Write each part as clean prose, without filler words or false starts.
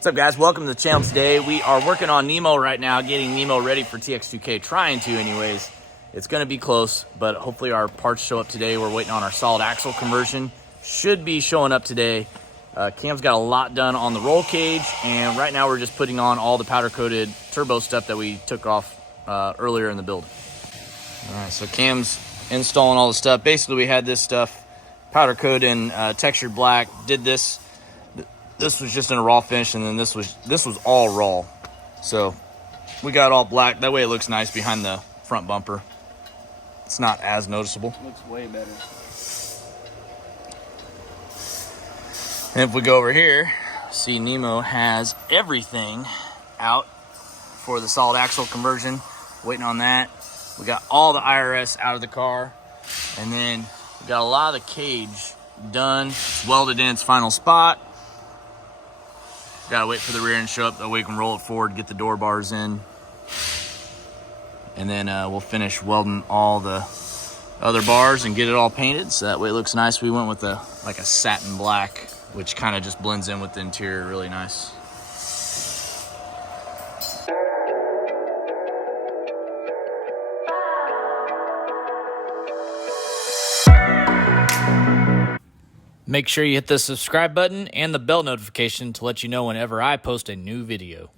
What's up, guys? Welcome to the channel today. We are working on Nemo right now, getting Nemo ready for TX2K, trying to anyways. It's going to be close, but hopefully our parts show up today. We're waiting on our solid axle conversion. Should be showing up today. Cam's got a lot done on the roll cage, and right now we're just putting on all the powder-coated turbo stuff that we took off earlier in the build. All right, so Cam's installing all the stuff. Basically, we had this stuff powder-coated in textured black. Did this. This was just in a raw finish, and then this was all raw. So we got all black. That way it looks nice behind the front bumper. It's not as noticeable. Looks way better. And if we go over here, see Nemo has everything out for the solid axle conversion. Waiting on that. We got all the IRS out of the car. And then we got a lot of the cage done. It's welded in its final spot. Gotta wait for the rear end to show up, that way we can roll it forward, get the door bars in. And then we'll finish welding all the other bars and get it all painted, so that way it looks nice. We went with like a satin black, which kind of just blends in with the interior really nice. Make sure you hit the subscribe button and the bell notification to let you know whenever I post a new video.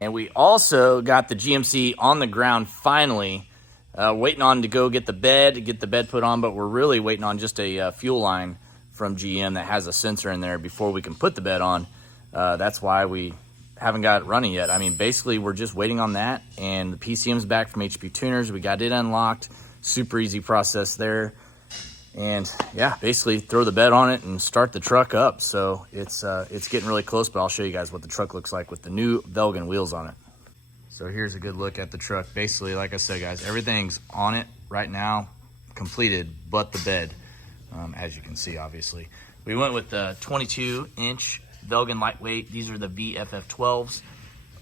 And we also got the GMC on the ground finally. Waiting on to go get the bed put on, but we're really waiting on just a fuel line from GM that has a sensor in there before we can put the bed on. That's why we haven't got it running yet. I mean, basically, we're just waiting on that, and the PCM's back from HP Tuners. We got it unlocked. Super easy process there. And yeah, basically throw the bed on it and start the truck up. So it's getting really close, but I'll show you guys what the truck looks like with the new Velgen wheels on it. So here's a good look at the truck. Basically, like I said, guys, everything's on it right now, completed, but the bed, as you can see, obviously. We went with the 22-inch Velgen lightweight. These are the VFF12s.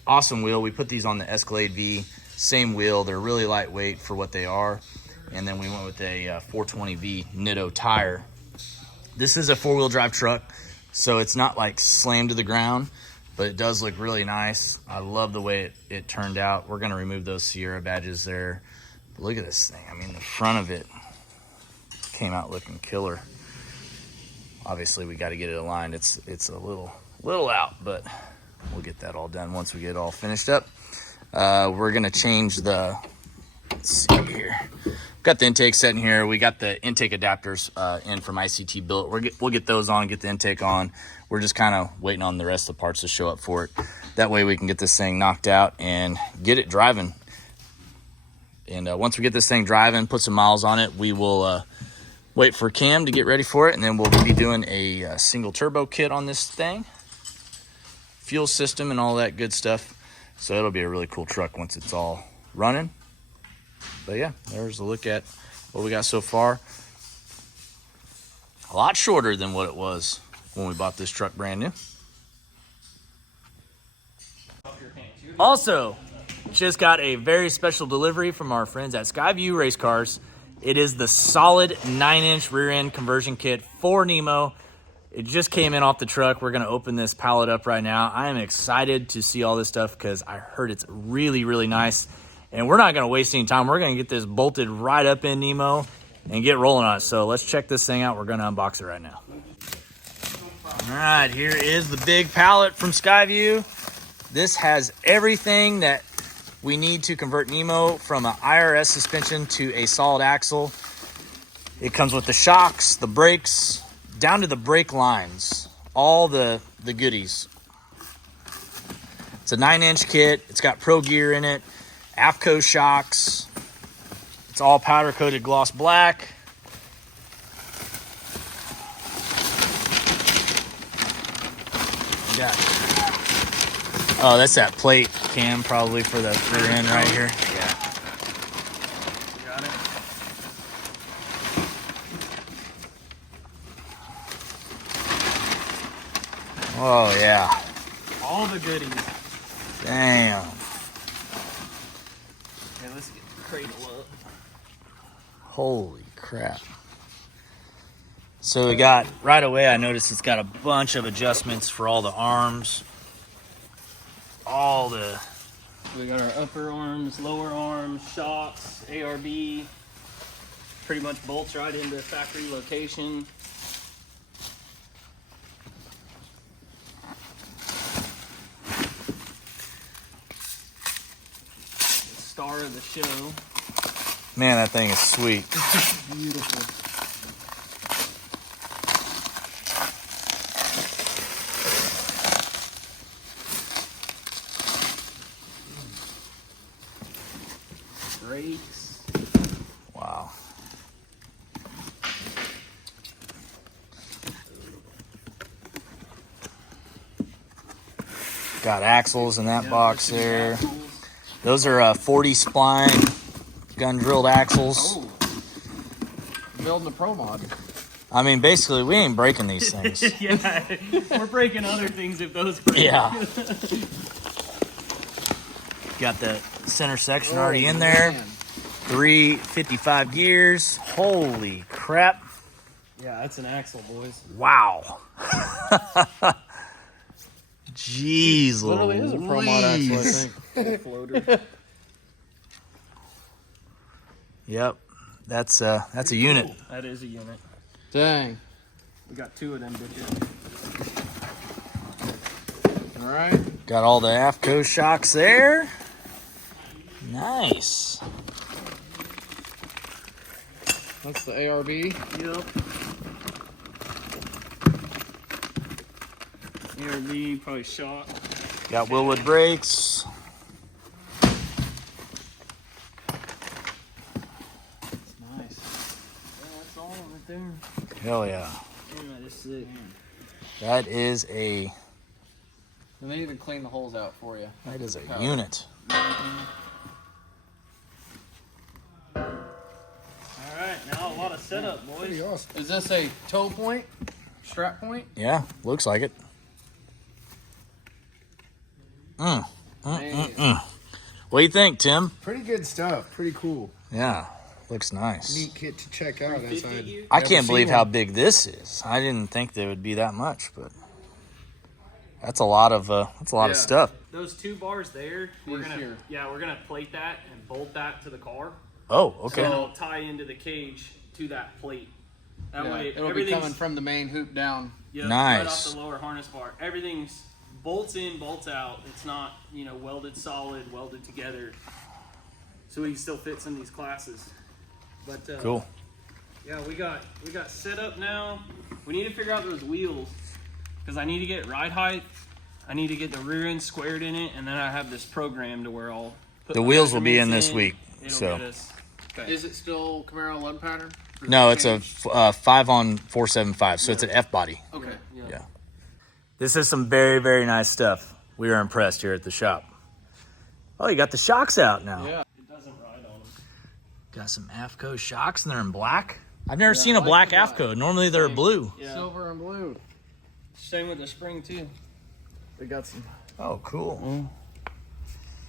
Awesome wheel. We put these on the Escalade V. Same wheel. They're really lightweight for what they are. And then we went with a 420V Nitto tire. This is a four-wheel drive truck, so it's not like slammed to the ground, but it does look really nice. I love the way it turned out. We're gonna remove those Sierra badges there. But look at this thing. I mean, the front of it came out looking killer. Obviously, we gotta get it aligned. It's a little out, but we'll get that all done once we get it all finished up. We're gonna change the, let's see here. Got the intake set in here. We got the intake adapters in from ICT built. We'll get those on, get the intake on. We're just kind of waiting on the rest of the parts to show up for it. That way we can get this thing knocked out and get it driving. And once we get this thing driving, put some miles on it, we will wait for Cam to get ready for it, and then we'll be doing a single turbo kit on this thing, fuel system and all that good stuff. So it'll be a really cool truck once it's all running. But yeah, there's a look at what we got so far. A lot shorter than what it was when we bought this truck brand new. Also, just got a very special delivery from our friends at Skyview Racecars. It is the solid 9-inch rear end conversion kit for Nemo. It just came in off the truck. We're gonna open this pallet up right now. I am excited to see all this stuff because I heard it's really, really nice. And we're not going to waste any time. We're going to get this bolted right up in Nemo and get rolling on it. So let's check this thing out. We're going to unbox it right now. All right, here is the big pallet from Skyview. This has everything that we need to convert Nemo from an IRS suspension to a solid axle. It comes with the shocks, the brakes, down to the brake lines, all the goodies. It's a 9-inch kit. It's got Pro Gear in it. AFCO shocks. It's all powder coated gloss black. Yeah. Oh, that's that plate, Cam, probably for the rear end right here. Yeah. Got it. Oh yeah. All the goodies. Damn. Let's get the cradle up. Holy crap. So we got, right away I noticed it's got a bunch of adjustments for all the arms. all the... We got our upper arms, lower arms, shocks, ARB. Pretty much bolts right into factory location. The star of the show. Man, that thing is sweet. Beautiful. Brakes. Wow. Got axles in that box there. Axles. Those are 40 spline gun drilled axles. Oh, building a pro mod. I mean, basically, we ain't breaking these things. Yeah, we're breaking other things if those break. Yeah. Got the center section already in there. Man. 355 gears. Holy crap. Yeah, that's an axle, boys. Wow. Jeez, Literally is a pro mod axle, I think. Floater. Yep, that's a unit. That is a unit. Dang. We got two of them bitches. All right. Got all the AFCO shocks there. Nice. That's the ARB. Yep. ARB, probably shot. Got Willwood brakes. That's nice. Yeah, that's all right there. Hell yeah. Yeah, that's sick. That is a And they even clean the holes out for you. unit. All right, now a lot of setup, boys. Pretty awesome. Is this a toe point? Strap point? Yeah, looks like it. Man. What do you think, Tim? Pretty good stuff. Pretty cool. Yeah, looks nice. Neat kit to check out. As 350 gear? I Never can't believe seen how one. big this is. I didn't think there would be that much, but that's a lot of stuff. Those two bars there, we're These gonna here. we're gonna plate that and bolt that to the car. Oh, okay. So it'll tie into the cage to that plate. That Yeah, way it'll be everything's coming from the main hoop down. right Nice. off the lower harness bar. Everything's bolts in, bolts out. It's not, welded solid, welded together. So we can still fit some of these classes. But Cool. yeah, we got set up now. We need to figure out those wheels because I need to get ride height. I need to get the rear end squared in it, and then I have this program to where I'll put The my wheels will be in measurements this week, It'll so. get us. Okay. Is it still Camaro 11 pattern? Or No, is it's it a 5 on 475, so it's an F body. changed? Okay. Yeah. This is some very, very nice stuff. We are impressed here at the shop. Oh, you got the shocks out now. Yeah. It doesn't ride on them. Got some AFCO shocks, and they're in black. I've never seen I a black like the black. AFCO. Normally they're blue. Yeah. Silver and blue. Same with the spring too. We got some. Oh, cool.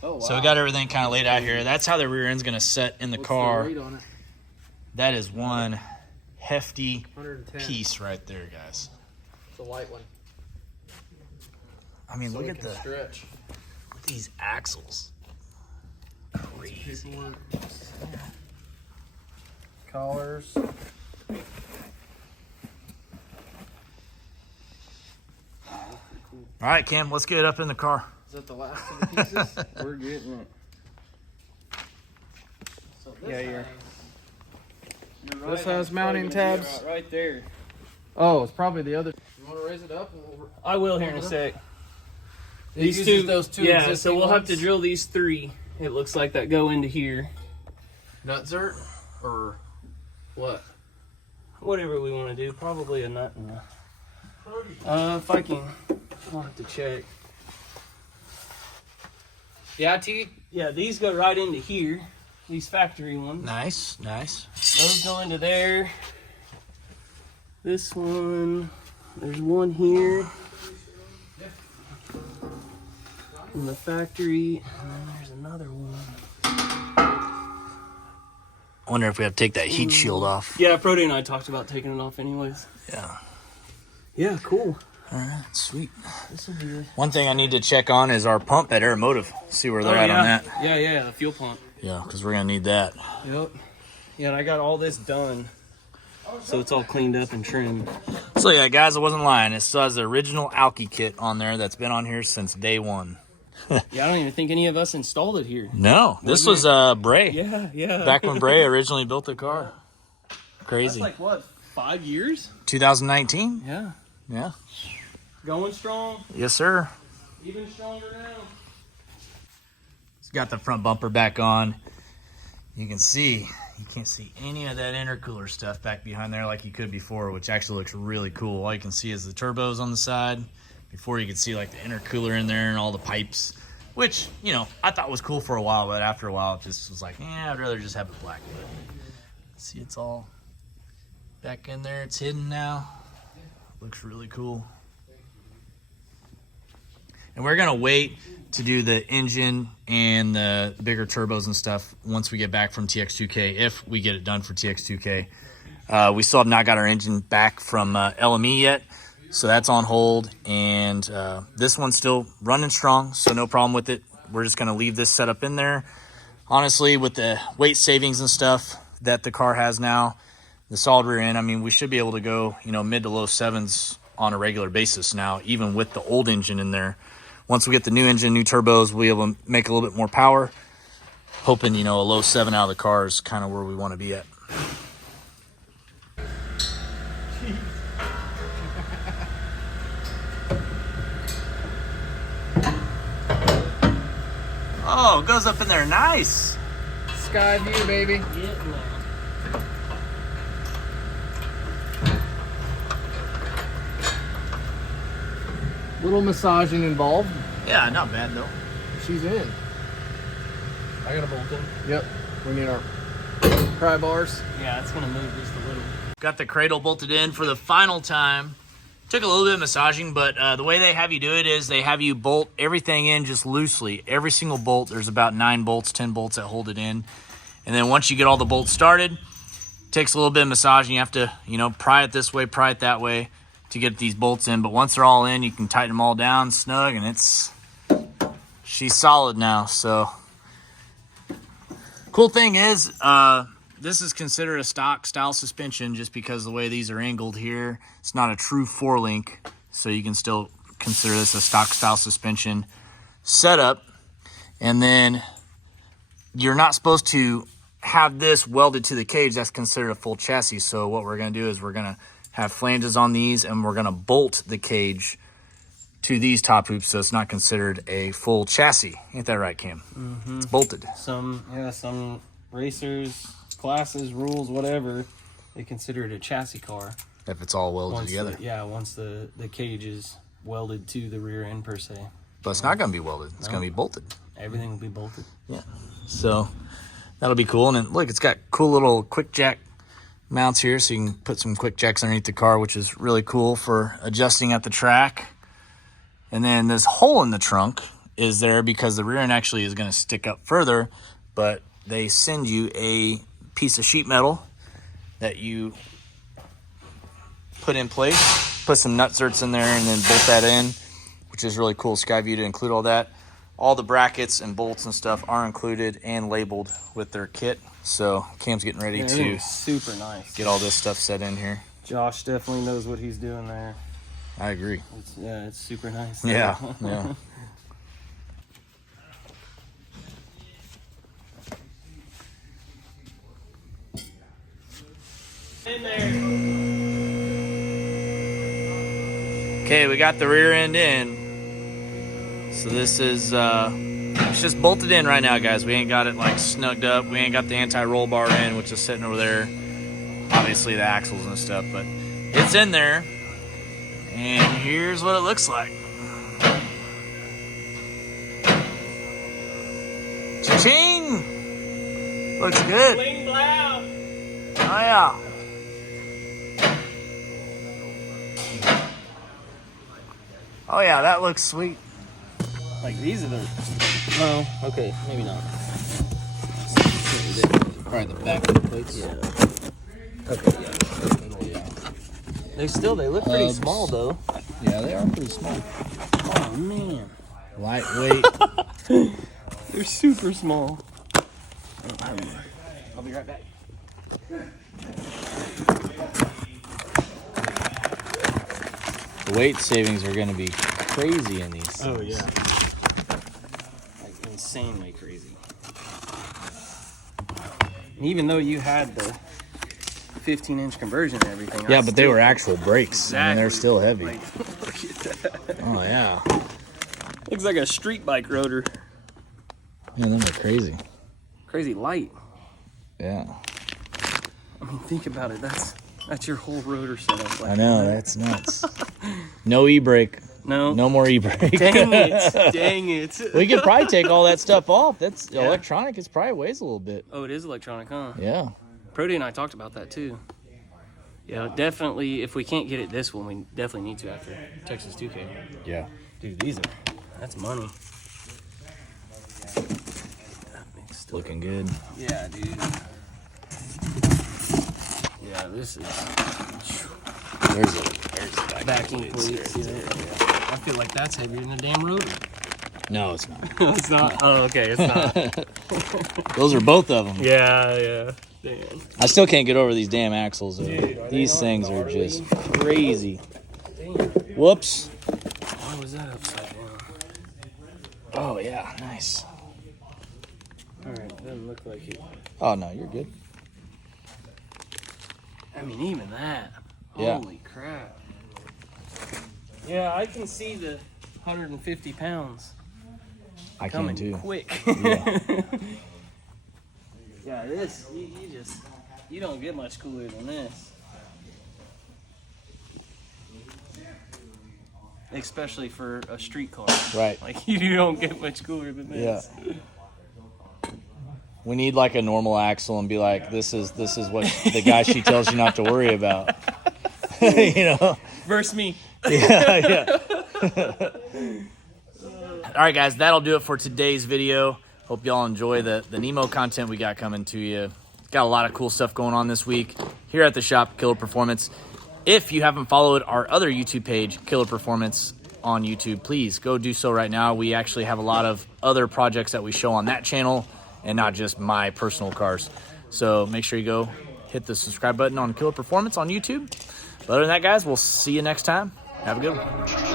Oh, wow. So we got everything kind of laid out here. That's how the rear end's going to set in the What's car. The weight on it? That is one hefty 110. piece right there, guys. It's a light one. I mean, So look it at can stretch. these axles. Crazy. Collars. All right, Cam, let's get it up in the car. Is that the last of the pieces? We're getting it. So Yeah, you're- This has mounting tabs. Right there. Oh, it's probably the other. You want to raise it up? And we'll... I will here in a sec. It These uses two, those two. yeah. existing So we'll have to ones? drill these three. It looks like that go into here. Nutzert or what? Whatever we want to do. Probably a nut. If I can, I'll have to check. Yeah, T. Yeah, these go right into here. These factory ones. Nice, nice. Those go into there. This one. There's one here. In the factory. And then there's another one. I wonder if we have to take that heat shield off. Yeah, Brody and I talked about taking it off anyways. Yeah. Yeah, cool. All right, sweet. This will be good. One thing I need to check on is our pump at Aeromotive. See where they're at on that. Yeah, the fuel pump. Yeah, because we're going to need that. Yep. Yeah, and I got all this done. So it's all cleaned up and trimmed. So yeah, guys, I wasn't lying. It still has the original Alky kit on there that's been on here since day one. Yeah, I don't even think any of us installed it here. No, this was Bray. Yeah. Back when Bray originally built the car. Crazy. That's like, what, 5 years? 2019? Yeah. Yeah. Going strong. Yes, sir. Even stronger now. It's got the front bumper back on. You can see, you can't see any of that intercooler stuff back behind there like you could before, which actually looks really cool. All you can see is the turbos on the side. Before you could see like the intercooler in there and all the pipes, which, you know, I thought was cool for a while, but after a while it just was like, I'd rather just have it black. But see, it's all back in there. It's hidden now. Looks really cool. And we're gonna wait to do the engine and the bigger turbos and stuff once we get back from TX2K, if we get it done for TX2K. We still have not got our engine back from LME yet, so that's on hold. And this one's still running strong, so no problem with it. We're just gonna leave this setup in there. Honestly, with the weight savings and stuff that the car has now, the solid rear end, I mean, we should be able to go, you know, mid to low sevens on a regular basis now, even with the old engine in there. Once we get the new engine, new turbos, we'll be able to make a little bit more power. Hoping, you know, a low 7 out of the car is kind of where we want to be at. Oh, it goes up in there. Nice. Skyview, baby. Little massaging involved. Yeah, not bad though. She's in. I got a bolt in. Yep. We need our pry bars. Yeah, it's gonna move just a little. Got the cradle bolted in for the final time. Took a little bit of massaging, but the way they have you do it is they have you bolt everything in just loosely. Every single bolt, there's about 9 bolts, 10 bolts that hold it in. And then once you get all the bolts started, takes a little bit of massaging. You have to, you know, pry it this way, pry it that way to get these bolts in. But once they're all in, you can tighten them all down snug, and she's solid now. So cool thing is, this is considered a stock style suspension just because the way these are angled here. It's not a true 4-link, so you can still consider this a stock style suspension setup. And then you're not supposed to have this welded to the cage. That's considered a full chassis. So what we're going to do is we're going to have flanges on these, and we're going to bolt the cage to these top hoops, so it's not considered a full chassis. Ain't that right, Cam? Mm-hmm. It's bolted. Some racers, classes, rules, whatever, they consider it a chassis car. If it's all welded together. Once the cage is welded to the rear end per se. But it's not going to be welded. It's going to be bolted. Everything will be bolted. Yeah. So that'll be cool. And then look, it's got cool little quick jack mounts here, so you can put some quick jacks underneath the car, which is really cool for adjusting at the track. And then this hole in the trunk is there because the rear end actually is going to stick up further, but they send you a piece of sheet metal that you put in place, put some nut zerts in there, and then bolt that in, which is really cool. Skyview to include all that. All the brackets and bolts and stuff are included and labeled with their kit. So Cam's getting ready to super nice. Get all this stuff set in here. Josh definitely knows what he's doing there. I agree. It's super nice. Yeah, yeah. In there. Okay, we got the rear end in. So this is, it's just bolted in right now, guys. We ain't got it like snugged up. We ain't got the anti-roll bar in, which is sitting over there. Obviously the axles and stuff, but it's in there. And here's what it looks like. Cha-ching! Looks good. Bling blow. Oh yeah. Oh yeah, that looks sweet. Like these are the... No, okay, maybe not. Probably the back of the plates. Yeah. Okay, yeah. They look pretty small though. Yeah, they are pretty small. Oh, man. Lightweight. They're super small. I'll be right back. The weight savings are going to be crazy in these things. Oh, yeah. Like, insanely crazy. And even though you had the 15-inch conversion and everything. Yeah, but they were actual brakes. Exactly. I mean, they're still heavy. Like, look at that. Oh, yeah. Looks like a street bike rotor. Yeah, them are crazy. Crazy light. Yeah. I mean, think about it. That's your whole rotor setup. Like, I know, that's nuts. No e-brake. No. No more e-brake. Dang it. Dang it. We could probably take all that stuff off. That's electronic. It probably weighs a little bit. Oh, it is electronic, huh? Yeah. Brody and I talked about that too. Yeah, definitely. If we can't get it this one, we definitely need to after Texas 2K. Yeah. Dude, that's money. Looking good. Yeah, dude. Yeah, this is There's the backing plates. Yeah. I feel like that's heavier than a damn rotor. No, it's not. It's not. Oh, okay, it's not. Those are both of them. Yeah. Damn. I still can't get over these damn axles. Dude, These things are just crazy. Damn. Whoops. Why was that upside down? Oh, yeah. Nice. All right, doesn't look like it. Oh, no, you're good. I mean, even that. Yeah. Holy crap. Yeah, I can see the 150 pounds I coming can too. quick. Yeah. Yeah, this, you don't get much cooler than this. Especially for a street car. Right. Like, you don't get much cooler than this. Yeah. We need like a normal axle and be like, this is what the guy she tells you not to worry about. You know? Verse me. Yeah. All right, guys, that'll do it for today's video. Hope y'all enjoy the Nemo content we got coming to you. Got a lot of cool stuff going on this week here at the shop, Killer Performance. If you haven't followed our other YouTube page, Killer Performance on YouTube, please go do so right now. We actually have a lot of other projects that we show on that channel and not just my personal cars. So make sure you go hit the subscribe button on Killer Performance on YouTube. But other than that, guys, we'll see you next time. Have a good one.